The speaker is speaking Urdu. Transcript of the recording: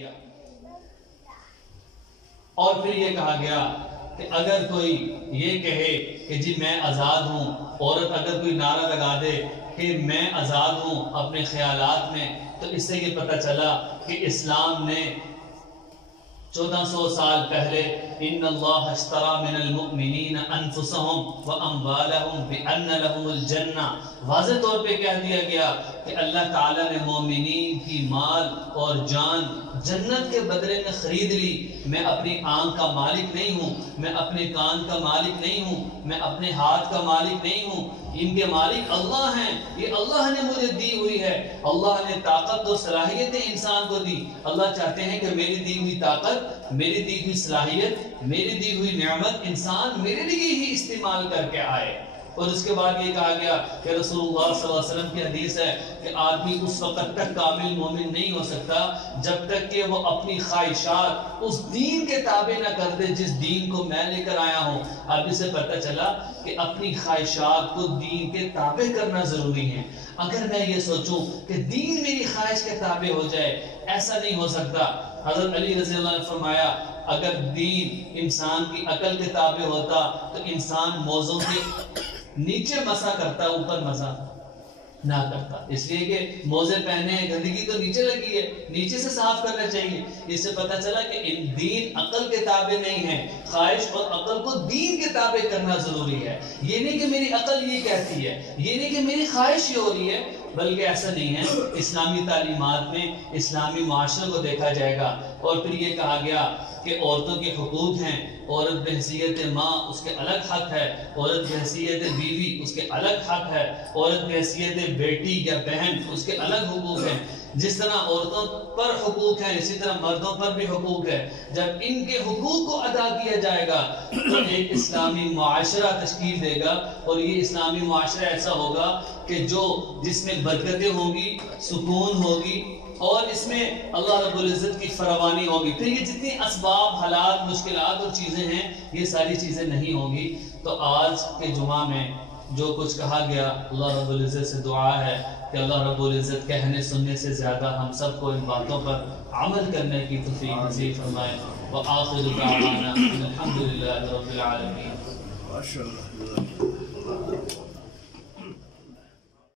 کیا. اور پھر یہ کہا گیا کہ اگر کوئی یہ کہے کہ جی میں آزاد ہوں، عورت اگر کوئی نعرہ لگا دے کہ میں آزاد ہوں اپنے خیالات میں، تو اس سے یہ پتہ چلا کہ اسلام نے 1400 سال پہلے ان اللہ اشترى من المؤمنین انفسهم واموالهم بان لهم الجنہ واضح طور پہ کہہ دیا گیا کہ اللہ تعالیٰ نے مومنین کی مال اور جان جنت کے بدلے میں خرید لی. میں اپنی آنکھ کا مالک نہیں ہوں، میں اپنے کان کا مالک نہیں ہوں، میں اپنے ہاتھ کا مالک نہیں ہوں، ان کے مالک اللہ ہیں. یہ اللہ نے مجھے دی ہوئی ہے. اللہ نے طاقت اور صلاحیتیں انسان کو دی. اللہ چاہتے ہیں کہ میری دی ہوئی طاقت، میری دی ہوئی صلاحیت، میری دی ہوئی نعمت انسان میرے لیے ہی استعمال کر کے آئے. اور اس کے بعد یہ کہا گیا کہ رسول اللہ صلی اللہ علیہ وسلم کی حدیث ہے کہ آدمی اس وقت تک کامل مومن نہیں ہو سکتا جب تک کہ وہ اپنی خواہشات اس دین کے تابع نہ کر دے جس دین کو میں لے کر آیا ہوں. اب اسے پتہ چلا کہ اپنی خواہشات کو دین کے تابع کرنا ضروری ہے. اگر میں یہ سوچوں کہ دین میری خواہش کے تابع ہو جائے، ایسا نہیں ہو سکتا. حضرت علی رضی اللہ عنہ نے فرمایا اگر دین انسان کی عقل کے تابع ہوتا تو انسان موزوں کے نیچے مسا کرتا، اوپر مسا نہ کرتا. اس لیے کہ موزے پہنے ہیں، گندگی تو نیچے لگی ہے، نیچے سے صاف کرنا چاہیے. اس سے پتہ چلا کہ دین عقل کے تابع نہیں ہے. خواہش اور عقل کو دین کے تابع کرنا ضروری ہے. یہ نہیں کہ میری عقل یہ کہتی ہے، یہ نہیں کہ میری خواہش یہ ہو رہی ہے، بلکہ ایسا نہیں ہے. اسلامی تعلیمات میں اسلامی معاشرے کو دیکھا جائے گا. اور پھر یہ کہا گیا کہ عورتوں کے حقوق ہیں. عورت بحیثیت ماں اس کے الگ حق ہے، عورت بحیثیت بیوی اس کے الگ حق ہے، عورت بحیثیت بیٹی یا بہن اس کے الگ حقوق ہیں. جس طرح عورتوں پر حقوق ہیں اسی طرح مردوں پر بھی حقوق ہے. جب ان کے حقوق کو ادا کیا جائے گا تو ایک اسلامی معاشرہ تشکیل دے گا. اور یہ اسلامی معاشرہ ایسا ہوگا کہ جس میں برکتیں ہوں گی، سکون ہوگی، اور اس میں اللہ رب العزت کی فراوانی ہوگی. پھر یہ جتنی اسباب، حالات، مشکلات اور چیزیں ہیں یہ ساری چیزیں نہیں ہوں گی. تو آج کے جمعہ میں جو کچھ کہا گیا، اللہ رب العزت سے دعا ہے کہ اللہ رب العزت کہنے سننے سے زیادہ ہم سب کو ان باتوں پر عمل کرنے کی توفیق نصیب فرمائے. وآخر دعوانا الحمدللہ رب العالمین.